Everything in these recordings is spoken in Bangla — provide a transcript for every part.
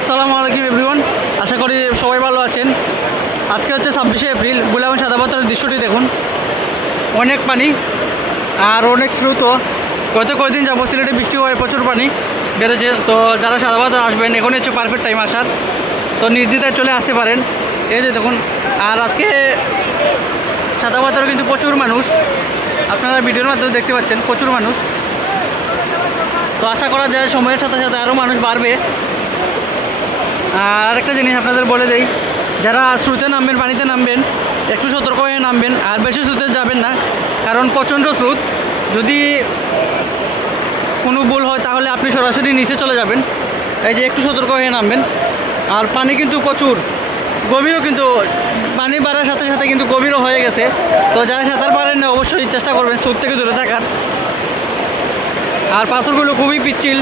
আসসালামু আলাইকুম এভরিওয়ান, আশা করি সবাই ভালো আছেন। আজকে হচ্ছে 26শে এপ্রিল। বুলাগঞ্জ সাদা পাথরের দৃশ্যটি দেখুন, অনেক পানি আর অনেক স্রোত। গত কয়েকদিন যাবো সিলেটে বৃষ্টি হয়ে প্রচুর পানি বেড়েছে। তো যারা সাদা পাথর আসবেন এখন হচ্ছে পারফেক্ট টাইম আসার, তো নির্দ্বিধায় চলে আসতে পারেন। এই যে দেখুন, আর আজকে সাদা পাথরে কিন্তু প্রচুর মানুষ, আপনারা ভিডিওর মাধ্যমে দেখতে পাচ্ছেন প্রচুর মানুষ। তো আশা করা যায় সময়ের সাথে সাথে আরও মানুষ বাড়বে। আর আরেকটা জিনিস আপনাদের বলে দেই, যারা স্রোতে নামবেন, পানিতে নামবেন, একটু সতর্ক হয়ে নামবেন। আর বেশি স্রোতে যাবেন না, কারণ প্রচণ্ড স্রোত। যদি কোনো ভুল হয় তাহলে আপনি সরাসরি নিচে চলে যাবেন। এই যে একটু সতর্ক হয়ে নামবেন। আর পানি কিন্তু প্রচুর গভীরও, কিন্তু পানি বাড়ার সাথে সাথে কিন্তু গভীরও হয়ে গেছে। তো যারা সাঁতার পারেন না অবশ্যই চেষ্টা করবেন স্রোত থেকে দূরে থাকার। আর পাথরগুলো খুবই পিচ্ছিল,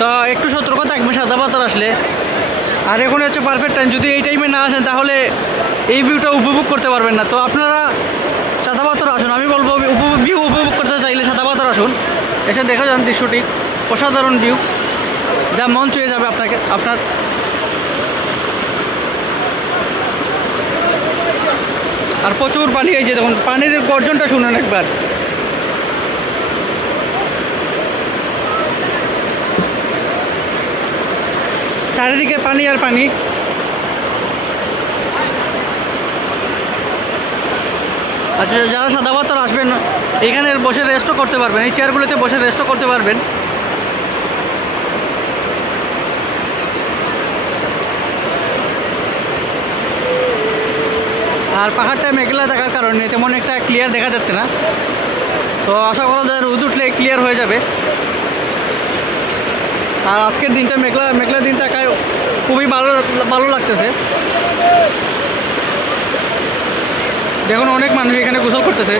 তো একটু সতর্ক থাকবেন সাদা পাথর আসলে। আর এখন হচ্ছে পারফেক্ট টাইম, যদি এই টাইমে না আসেন তাহলে এই ভিউটা উপভোগ করতে পারবেন না। তো আপনারা সাদা পাথর আসুন, আমি বলবো ভিউ উপভোগ করতে চাইলে সাদা পাথর আসুন, এসে দেখা যান দৃশ্যটি, অসাধারণ ভিউ, যা মন ছুঁয়ে যাবে আপনার। আর প্রচুর পানি, এই যে দেখুন পানির গর্জনটা শুনুন একবার। চারিদিকে পানি আর পানি। আচ্ছা, যারা সাদা পাথর আসবেন এখানে বসে রেস্টও করতে পারবেন, এই চেয়ারগুলোতে বসে রেস্টও করতে পারবেন। আর পাহাড়টা মেঘলা থাকার কারণে তেমন একটা ক্লিয়ার দেখা যাচ্ছে না, তো আশা করা যায় রোদ উঠলে ক্লিয়ার হয়ে যাবে। আর আজকের দিনটা মেঘলা মেঘলা দিন থাকায় খুবই ভালো লাগতেছে। দেখুন অনেক মানুষ এখানে গোসল করতেছে।